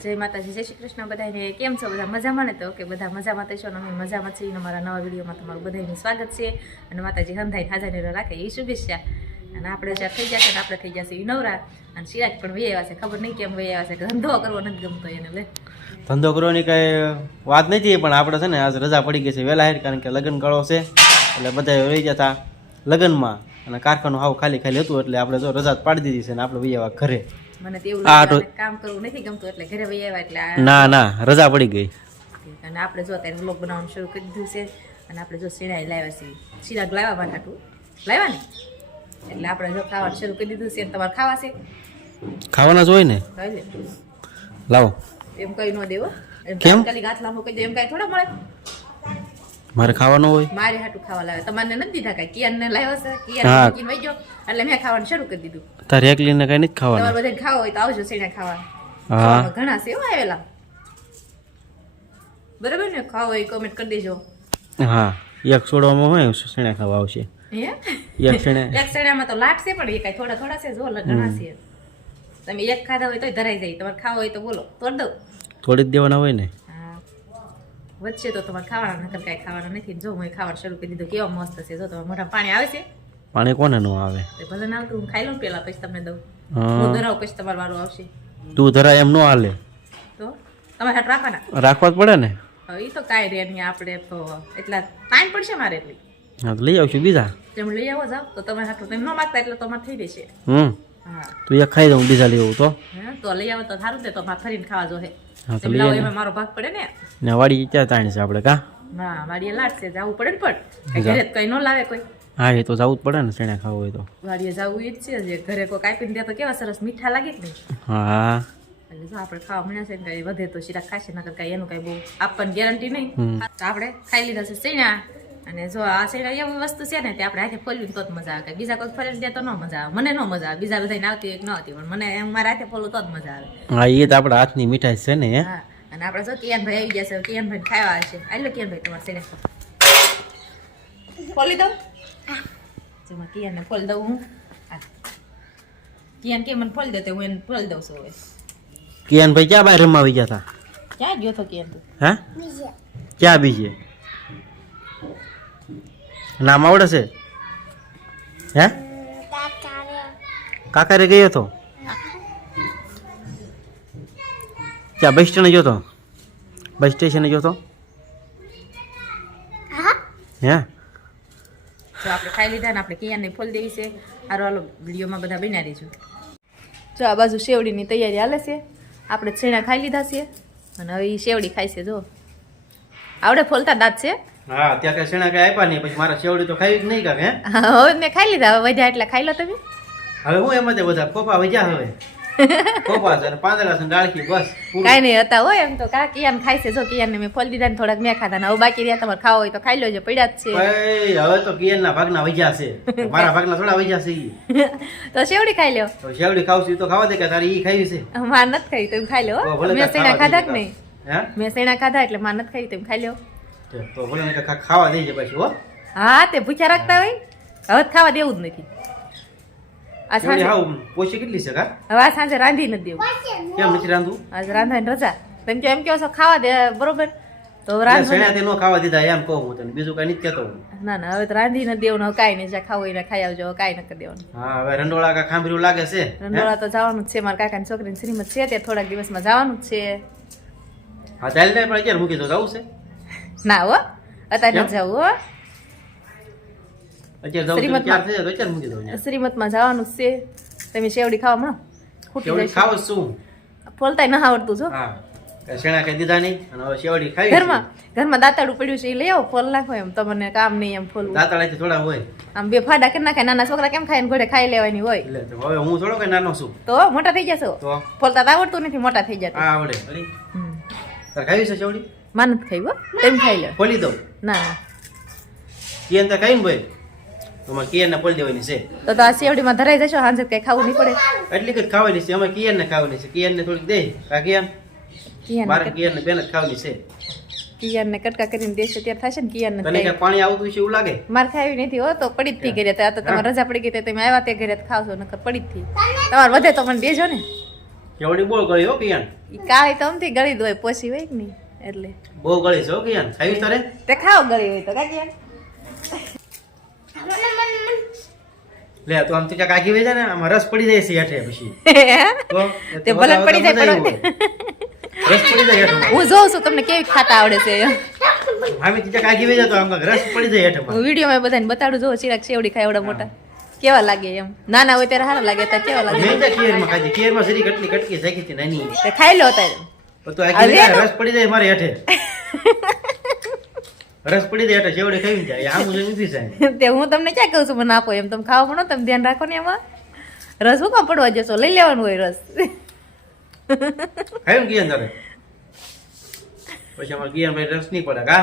જય માતાજી, જય શ્રી કૃષ્ણ બધાને. કેમ છો બધા? મજામાં ને? તો કે બધા મજામાં થશો ને અમે મજામાં છીએ. અમારા નવા વિડીયોમાં તમારું બધાનું સ્વાગત છે અને માતાજી હંધાઈ હાજર રાખે એ શુભેચ્છા. અને આપણે જ્યાં થઈ જશે ને આપણે થઈ જશે નવરા અને સિરાજ પણ વહી આવ્યા છે. ખબર નહીં કેમ વહી આવ્યા છે, ધંધો કરવો નથી ગમતો એને. લે ધંધો કરવાની કઈ વાત નથી, પણ આપણે છે ને આજ રજા પડી ગઈ છે વહેલા હેર, કારણ કે લગ્ન ગાળો છે એટલે બધા રહી જતા લગ્નમાં અને કારખાનું હાવ ખાલી ખાલી હતું એટલે આપણે જો રજા પાડી દીધી છે ને આપણે વહી આવ્યા ઘરે. મને તો એવું લાગે કામ કરવું નથી ગમતું એટલે ઘરે વહી આવ્યા. એટલે ના રજા પડી ગઈ અને આપણે જો અત્યારે વ્લોગ બનાવવાનું શરૂ કરી દીધું છે. અને આપણે જો શીરાઈ લાવ્યા છીએ, શીરાગ લાવ્યા માથાટું લાવ્યા ને એટલે આપણે જો ખાવાનું શરૂ કરી દીધું છે. તમારે ખાવા છે? ખાવાના જ હોય ને, લાવો. એમ કઈ ન દેવો, કેમ? ખાલી ગાંઠ લાંબો કહી દે એમ કઈ થોડા મળે. મારે ખાવાનું હોય, મારે હાટું ખાવા લાવે. તમારે નથી દીધા કઈ? કિયાન ને લાવ્યો છે, કિયાન મૂકીને વઈ ગયો એટલે મેં ખાવાનું શરૂ કરી દીધું. તારે એકલીને કઈ નથી ખાવાનું? તમારે બધાને ખાવા હોય તો આવજો સેણા ખાવા. હા, ઘણા છે એવા આવેલા. બરાબર ને? ખાવા હોય કમેન્ટ કરી દેજો. હા, એક છોડવામાં હોય સેણા ખાવા આવશે. હે એક સેણા, એક સેણામાં તો લાટ છે પણ એ કઈ થોડા થોડા છે. જો ઘણા છે. તમે એક ખાધા હોય તો ધરાઈ જાય. તમારે ખાવા હોય તો બોલો, તોડ દઉં. થોડી જ દેવાના હોય ને. વચ્ચે તો તમારે ખાવાના નકર કાંઈ ખાવાના નથી. જો હું ખાવાનું શરૂ કરી દીધું. કેવો મસ્ત છે. જો તમારે મોઢા પાણી આવે છે? પાણી કોને નો આવે? ભલે ના આવતું હું ખાઈ લઉં પેલા, પછી તમને દઉં. હું ધરાવું પછી તમારે વારું આવશે. તું ધરા એમ નો હાલે, તો તમારે હાથ રાખવાના. રાખવા જ પડે ને. એ તો કાંઈ રે નહીં. આપણે તો એટલા ટાઈમ પડશે મારે. એટલી હા તો લઈ આવશું બીજા. જેમ લઈ આવો જાવ તો તમારે હાથું તેમ ન માગતા એટલે તમારે થઈ જશે. હા તું એક ખાઈ દઉં, બીજા લેવું તો તો લઈ આવો તો સારું છે. તો મારે ફરીને ખાવા જો. હા તો લઈ આવે. એમાં મારો ભાગ પડે ને વાડી ક્યાં તાણી છે આપણે? કા હા, વાડીએ લાડશે, જવું પડે ને. પણ ઘરે કઈ ન લાવે કોઈ. હા એ તો જવું જ પડે ને, સેણા ખાવું હોય તો વાડીએ જવું એ જ છે. જે ઘરે કોઈ કાપીને દે તો કેવા સરસ મીઠા લાગે કે નહીં? હા એટલે જો આપણે ખાવા મળ્યા છે ને કઈ વધે તો શીરા ખાશે, નકર કઈ એનું કઈ બહુ આપણને ગેરંટી નહીં. તો આપણે ખાઈ લીધા છે સેણા. અને જો આ સેણા એવી વસ્તુ છે ને તે આપણે હાથે ફોલવી તો જ મજા આવે. બીજા કોઈ ફરેલ દે તો ન મજા આવે. મને ન મજા આવે. બીજા બધાને આવતી એક ન આવતી, પણ મને મારા હાથે ફોલું તો જ મજા આવે. હા એ તો આપણા હાથની મીઠાઈ છે ને. હા, અને આપણે જો કિયાનભાઈ આવી ગયા છે. કિયાનભાઈ ખાવા હશે. આલો કિયાનભાઈ તમારે સેણે ફોલી દઉં. જેમાં કિયાનને ફોલી દઉં હું. કિયાન કે મને ફોલી દે તો હું એને ફોલી દઉં છું. હવે કિયાન ભાઈ ક્યાં બહાર રમવા આવી ગયા હતા? ક્યાં ગયો તો કિયાન? હા ક્યાં બીજે? નામ આવડે છે? હે કાકારે ગયો હતો? ક્યાં બસ સ્ટેશને ગયો હતો? બસ સ્ટેશને ગયો હતો? હે જો આપણે ખાઈ લીધા ને આપણે કિયાનને ફોલી દેવી છે. હારો હાલો વિડીયોમાં બધા બનાવી દઈશું. જો આ બાજુ શેવડીની તૈયારી હાલે છે. આપણે છેણા ખાઈ લીધા છે અને હવે એ શેવડી ખાઈ છે. જો આવડે ફોલતા દાંત છે. હા ત્યાં કઈ સેણા કઈ આપ્યા નહીં, પછી મારા શેવડી તો ખાઈ જ નહીં કાકે. હવે મેં ખાઈ લીધા. હવે વધ્યા એટલે ખાઈ લો તમે. હવે હું એમાં બધા ખોપા વજ્યા. હવે ખોપા છે ને પાંદડા છે ને ડાળખી, બસ કાંઈ નહીં હતા હોય એમ તો. કા કિયાન ખાય છે. જો કિયાનને મેં ફોલી દીધા ને થોડાક મેં ખાધા ને હવે બાકી રહ્યા. તમારે ખાવા હોય તો ખાઈ લેજો, પડ્યા જ છે. હવે તો કિયનના ભાગના વજ્યા છે, મારા ભાગના થોડા વજ્યા છે ઈ. તો શેવડી ખાઈ લ્યો. તો શેવડી ખાવશું તો ખાવા દે કે તારી ઈ ખાવી છે? માર નથી ખાઈ તો એમ ખાઈ લો. તો ભલે મેં સેણા ખાધા કે નહીં? હે મેં સેણા ખાધા એટલે માર નથી ખાઈ તો એમ ખાઈ લ્યો. તો ભલે ને ખાવા દેજે પછી. હો હા તે ભૂખ્યા રાખતા હોય. હવે તો ખાવા દેવું જ નથી. આ શેવડી સાંજે હાવ પોચી કેટલી છે કા? હવે આ સાંજે રાંધી નથી દેવું. કેમ નથી રાંધવું? આજ રાંધવાની રજા. તેમ કે એમ કહો છો ખાવા દે બરોબર તો રાંધ. સેણા તે નો ખાવા દીધા એમ કહું હું તને, બીજું કઈ નથી કહેતો હું. ના ના હવે તો રાંધી નથી દેવું. હવે કાંઈ નહીં, જ્યાં ખાવું હોય એને ખાઈ આવજો. હવે કાંઈ નથી દેવાનું. હા હવે રંડોળા કા ખાંભર્યું લાગે છે. રંડોળા તો જવાનું જ છે. મારા કાકાની છોકરીની શ્રીમત છે તે થોડાક દિવસમાં જવાનું જ છે. હા ચાલ ને, પણ ક્યારે મૂકી દો? જવું છે? ના હો અત્યારે નથી જવું. હો અત્યારે જવું છે? ક્યારે થઈ જાય તો અત્યારે મૂકી દો અહીંયા. શ્રીમતમાં જવાનું જ છે. તમે શેવડી ખાવા માં ખૂટી શેવડી જશે. ખાવ શું? ફોલતાય ન આવડતું. જો હા કઈ શેણા કઈ દીધા નહીં અને હવે શેવડી ખાવી. ઘરમાં દાંતાડું પડ્યું છે એ લઈ આવો. ફોલ નાખો એમ તમને કામ નહીં. એમ ફોલવું દાંતળાથી થોડા હોય. આમ બે ફાડા કરી નાખાય. નાના છોકરા કેમ ખાય ને ઘોડે ખાઈ લેવાની હોય. એટલે તો હવે હું થોડો કઈ નાનો છું. તો મોટા થઈ જશો. તો ફોલતા તો આવડતું નથી, મોટા થઈ જતા. હા આવડે. અલી તાર ખાવી છે શેવડી? માં નથી ખાઈ. હો તેમ ખાઈ લો. ખોલી દઉં? ના ના કિયન તો ખાઈ ને ભાઈ, તો મારે કિયન ને ખોલી દેવાની છે. તો આ શેવડીમાં ધરાઈ જશો. હાંજે કઈ ખાવું નહીં પડે. એટલી જ ખાવાની છે. અમે કિયન ને ખાવાની છે. કિયન ને થોડીક દે. કા કિયન? મારે કિયન ને બેન જ ખાવાની છે. કિયાન ને કટકા કરીને દેશે ત્યારે થશે ને. કિયાન તને કે પાણી આવતું છે એવું લાગે? મારે ખાવી નથી. હો તો પડી જ થી ઘરે. આ તો તમારે રજા પડી ગઈ તમે આવ્યા તે ઘરે ખાવશો. નકર પડી જ થી. તમારે વધે તો મને દેજો ને. કેવડી બહુ ગળી હો કિયાન, ઈ કાળી તો અમથી ગળી દોય પોસી હોય કે નહીં એટલે બહુ ગળી છે હો કિયાન. ખાવી તારે? તે ખાવ ગળી હોય તો કાકી લે તો આમ તો ક્યાંક આગી વહી જાય ને આમાં રસ પડી જાય છે હેઠે પછી તો તે ભલે પડી જાય મજા આવી હોય. રસ પડી જાય હેઠે. હું જોઉં છું તમને કેવી ખાતા આવડે છે મામી તી ક્યાંક આગી વહી જાય તો આમ કાંઈક રસ પડી જાય હેઠે. હું વિડીયોમાં બધાને બતાડું જો ચિરાગ શેવડી ખાય એવડા મોટા કેવા લાગે એમ નાના હોય ત્યારે સારા લાગે ત્યારે કેવા લાગે મેં તો ખીરમાં ખાધી, ખીરમાં જરી કટલી કટકી જાગી હતી નાની. તે ખાઈ લો તારે પણ તો આગી વહી જાય, રસ પડી જાય મારે હેઠે. રસ પડી જાય હેઠે શેવડી ખાઈ જાય આમ જોઈને ઊભી જાય. તે હું તમને ક્યાં કહું છું મને આપો એમ તમે ખાવા ભણો તમે ધ્યાન રાખો ને એમાં રસ શું કામ પડવા જશો લઈ લેવાનું હોય રસ ખાયું ને કિયાન તારે? પછી અમારે કિયાન ભાઈ રસ નહીં પડે કા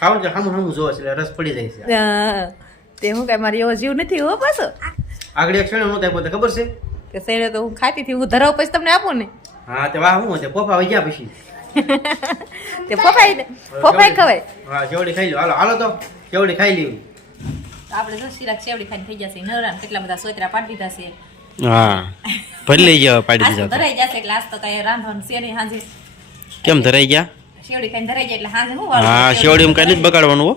ખાવું છે સામું સામું જોવે છે એટલે રસ પડી જાય છે. હા, તે હું કઈ મારી એવો જીવ નથી હો પાછો આગળ એક ક્ષણે નહોતા પોતે ખબર છે. કે સૈને તો હું ખાતી હતી હું ધરાવ પછી તમને આપું ને હા તે વાહ હું તે પોપા વઈ ગયા પછી. તે પપ્પાએ ખવાય હા શેવડી ખાઈ લો, હાલો હાલો તો શેવડી ખાઈ લેવી. આપણે જો શિરાક શેવડી ખાઈને થઈ જશે નવરા કેટલા બધા સોતરા પાડી દીધા છે હા ભરી લઈ જાવ પાડી આજ તો ધરાઈ જશે એટલે આજ તો કઈ રાંધવાનું છે નહીં સાંજે કેમ ધરાઈ ગયા? શેવડી ખાઈને ધરાઈ જાય એટલે સાંજે હું હા શેવડી એમ કઈ નથી બગાડવાનું હો.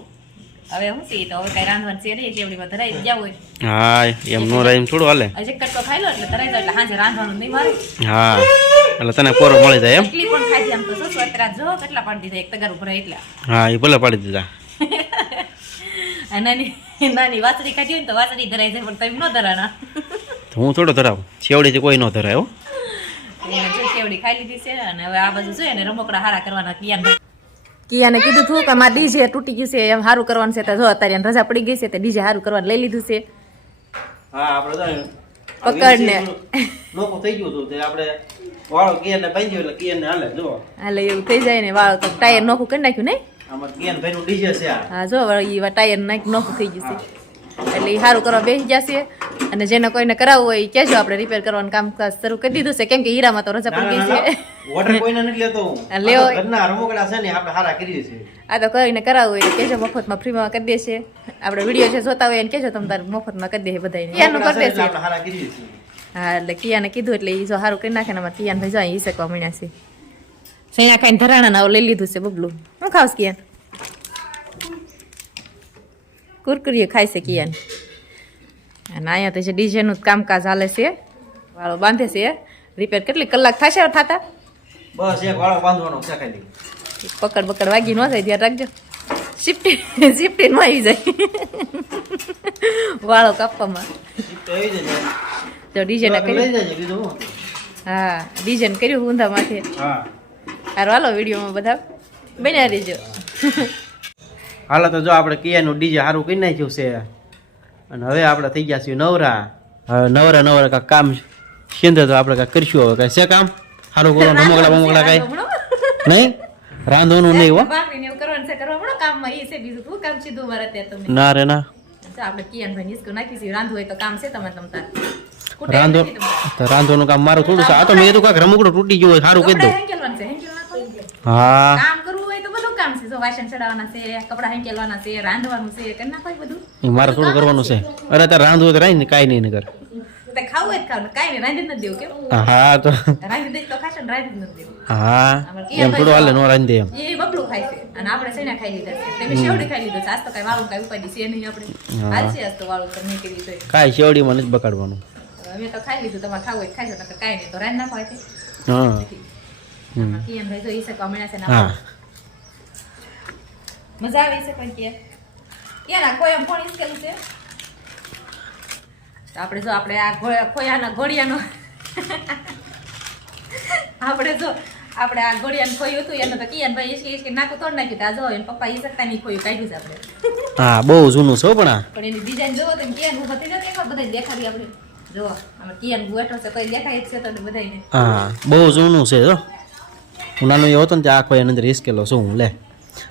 હવે હું છે તો હવે કઈ રાંધવાનું છે નહીં શેવડીમાં ધરાઈ ગયા હોય હા એમ નો રાઈ થોડું હાલે. હજી કટકો ખાઈ લો એટલે ધરાઈ જાય એટલે સાંજે રાંધવાનું નહીં મારે હા એટલે તને પોરો મળી જાય એમ. એટલી પણ ખાધી આમ તો શું સોતરા જો કેટલા પાડી દીધા એક તગાર ઉપર એટલા હા એ ભલે પાડી દીધા. આ નાની નાની વાસળી ખાધી હોય ને તો વાસળી ધરાઈ જાય પણ તમે ન ધરાના હું થોડો ધરાવ, શેવડીથી કોઈ ન ધરાય હો. એને જો શેવડી ખાઈ લીધી છે અને હવે આ બાજુ જોઈએ ને રમકડા હારા કરવાના કિયાને કીધું હતું કે મારા ડીજે તૂટી ગયું છે એમ સારું કરવાનું છે તો જો અત્યારે એને રજા પડી ગઈ છે તે ડીજે સારું કરવાનું લઈ લીધું છે હા આપણે પકડને લોકો થઈ ગયું હતું તે આપણે વાળો કિયાને બાંધ્યો એટલે કિયાને હાલે જો. હાલે એવું થઈ જાય ને વાળ તો ટાયર નોખું કરી નાખ્યું નહીં આમાં કિયાન ભાઈનું ડીજે છે આ. હા જો એ ટાયર નાખી નોખું થઈ ગયું છે એટલે એ સારું કરવા બેસી જશે અને જેને કોઈને કરાવવું હોય એ કહેજો આપણે રિપેર કરવાનું કામકાજ શરૂ કરી દીધું છે કેમ કે હીરામાં તો રજા પડી ગઈ છે વોટર કોઈને નથી લેતો હું. લેવો ઘરના રમકડા છે ને આપણે હારા કરીએ છીએ. આ તો કઈને કરાવવું હોય તો કહેજો મફતમાં ફ્રીમાં કરી દેશે આપણે વિડીયો છે જોતા હોય એને કહેજો તમે તારે મફતમાં કરી દે બધાને કિયાનું કરી દેશે આપણે હારા કરીએ છીએ. હા એટલે કિયાને કીધું એટલે એ જો સારું કરી નાખે ને અમારે કિયાન ભાઈ જો અહીં શકવા મળ્યા છે સૈયા ખાઈને ધરાણા ના લઈ લીધું છે બબલું શું ખાવશ કિયાન કુરકુરીઓ ખાય છે કિયાન અને અહીંયા તો જે ડીજેનું કામકાજ હાલે છે વાળો બાંધે છે રિપેર કેટલી કલાક થશે થતા બસ એક વાળો બાંધવાનો છે ખાલી. પકડ બકડ વાગી ન જાય ધ્યાન રાખજો શિફ્ટી નો આવી જાય વાળો કાપવામાં તો આવી જશે. તો ડીજે ના લઈ કર્યું જજે બીજું હું. હા ડીજે કર્યું ઊંધા માથે હા સારું હાલો વિડીયોમાં બધા બન્યા રહેજો હાલો તો જો આપણે કિયાનું ડીજે સારું કરી નાખ્યું છે અને હવે આપણે થઈ ગયા છીએ નવરા. હવે નવરા કાંઈક કામ શીંદે તો આપણે કાંઈક કરશું. હવે કાંઈ છે કામ સારું કરો રમકડા બમકડા કાંઈ નહીં રાંધવાનું નહીં હો. ભાખરીને એવું કરવાનું છે કરવા પડો કામમાં એ છે બીજું શું કામ સીધું મારે ત્યાં તમને ના રે ના તો આપણે કિયાનભાઈ નિસ્કો નાખીશું રાંધવું હોય તો કામ છે તમારે તમતાર રાંધો તો રાંધવાનું કામ મારું થોડું છે. આ તો મેં કીધું કાંઈક રમકડું તૂટી ગયું હોય સારું કહી દઉં. હા કામ કરવું હોય તો બધું કામ છે જો વાસણ ચડાવવાના છે કપડા હેંકેલવાના છે રાંધવાનું છે કરી નાખો એ બધું એ મારે થોડું કરવાનું છે. અરે તારે રાંધવું તો રાંધ ને કાંઈ નહીં કર. તે ખાવું હોય તો ખાવું કાંઈ નહીં રાંધી જ નથી દેવું કેમ હા તો રાંધી દઈશ તો ખાશે ને રાંધી જ નથી દેવું હા એમ થોડું હાલે નો રાંધી દે એમ. એ બબલું ખાય છે અને આપણે સેના ખાઈ લીધા છે તમે શેવડી ખાઈ લીધું છે આજ તો કઈ વાળું કઈ ઉપાડી છે નહીં આપણે હાલ છે આજ તો વાળું તો નહીં કરી તો કાંઈ શેવડીમાં નથી બગાડવાનું. અમે તો ખાઈ લીધું તમારે ખાવું હોય તો ખાઈ લો નકર કાંઈ નહીં તો રાંધ નાખો છે હા કિયાનભાઈ જો ઈ શકવા મળ્યા છે ને હા મજા આવે છે પણ ક્યાં કોઈ એમ ફોન ઇસ્કેલું છે તો આપણે જો આપણે આ ખોયાના ઘોડિયાનો આપણે જો આપણે આ ઘોડિયાનું ખોયું હતું એને તો કિયાનભાઈ ઈસકે નાખું તોડ નાખ્યું આ જો એને પપ્પા ઈ શકતા નહીં ખોયું કાઢ્યું છે આપણે હા બહુ જૂનું છે હો પણ આ. પણ એની ડિઝાઇન જોવો તો કિયાન ઉભા થઈ જતી એકવાર બધા દેખાડી આપણે જો આમાં કિયાન બેઠો છે કોઈ દેખાય જ છે તો બધાને હા બહુ જૂનું છે જો. હું નાનો એવો હતો ને ત્યાં આખો એની અંદર હિસકેલો છું હું લે.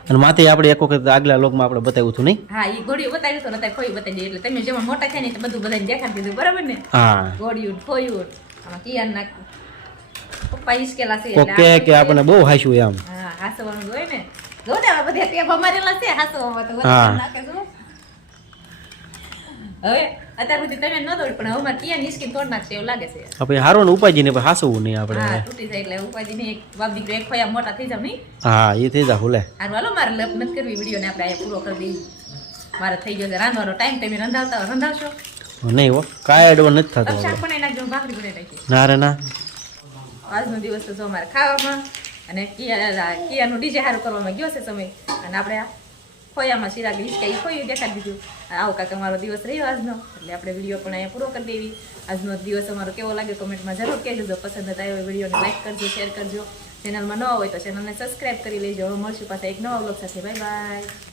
અને માથે આપણે એક વખત આગલા લોકમાં આપણે બતાવ્યું હતું નહીં. હા ઈ ઘોડિયું બતાવ્યું હતું ને અત્યારે ખોયું બતાવી દે એટલે તમે જેમાં મોટા થાય ને એટલે બધું બધાને દેખાડી દીધું બરાબર ને હા ઘોડિયું ખોયું આમાં કિયાન નાખ્યું પપ્પા ઈસકેલા છે કોક કહે કે આપણને બહુ હાસ્યું એમ. હા હાસવાનું હોય ને જો ને આ બધા ટેબા મારેલા છે હાસવામાં તો હા. નાખે છો હવે અત્યાર સુધી તમે ન દોડ પણ હવે મારે કિયાની સ્કીન તોડ નાખશે એવું લાગે છે આપણે હારો ને ઉપાજી ને હાસવું નહીં આપણે હા તૂટી જાય એટલે ઉપાધિ નહીં એક બાપ દીકરો એક ખોયા મોટા થઈ જાવ નહીં હા એ થઈ જા હુલે હારું હાલો મારે લપ નથી કરવી વિડીયો ને આપણે અહીંયા પૂરો કરી દઈએ મારે થઈ ગયો છે રાંધવાનો ટાઈમ તમે રંધાવશો નહીં હો કાંઈ એડવા નથી થતો શાક હવે. બનાવી નાખજો ભાખરી બનાવી નાખી ના રે ના આજનો દિવસ તો જો અમારે ખાવામાં અને કિયાનું ડીજે સારું કરવામાં ગયો છે સમય અને આપણે આ ખોયામાં શિરાગ હિંચકા એ ખોયું દેખાડી દીધું આવો કાંક અમારો દિવસ રહ્યો આજનો એટલે આપણે વિડીયો પણ અહીંયા પૂરો કરી દેવી આજનો દિવસ અમારો કેવો લાગે કોમેન્ટમાં જરૂર કહેજો જો પસંદ આવ્યો હોય વિડીયોને લાઈક કરજો શેર કરજો ચેનલમાં નવા હોય તો ચેનલને સબસ્ક્રાઈબ કરી લેજો હવે મળશું પાછા એક નવા બ્લોગ સાથે બાય બાય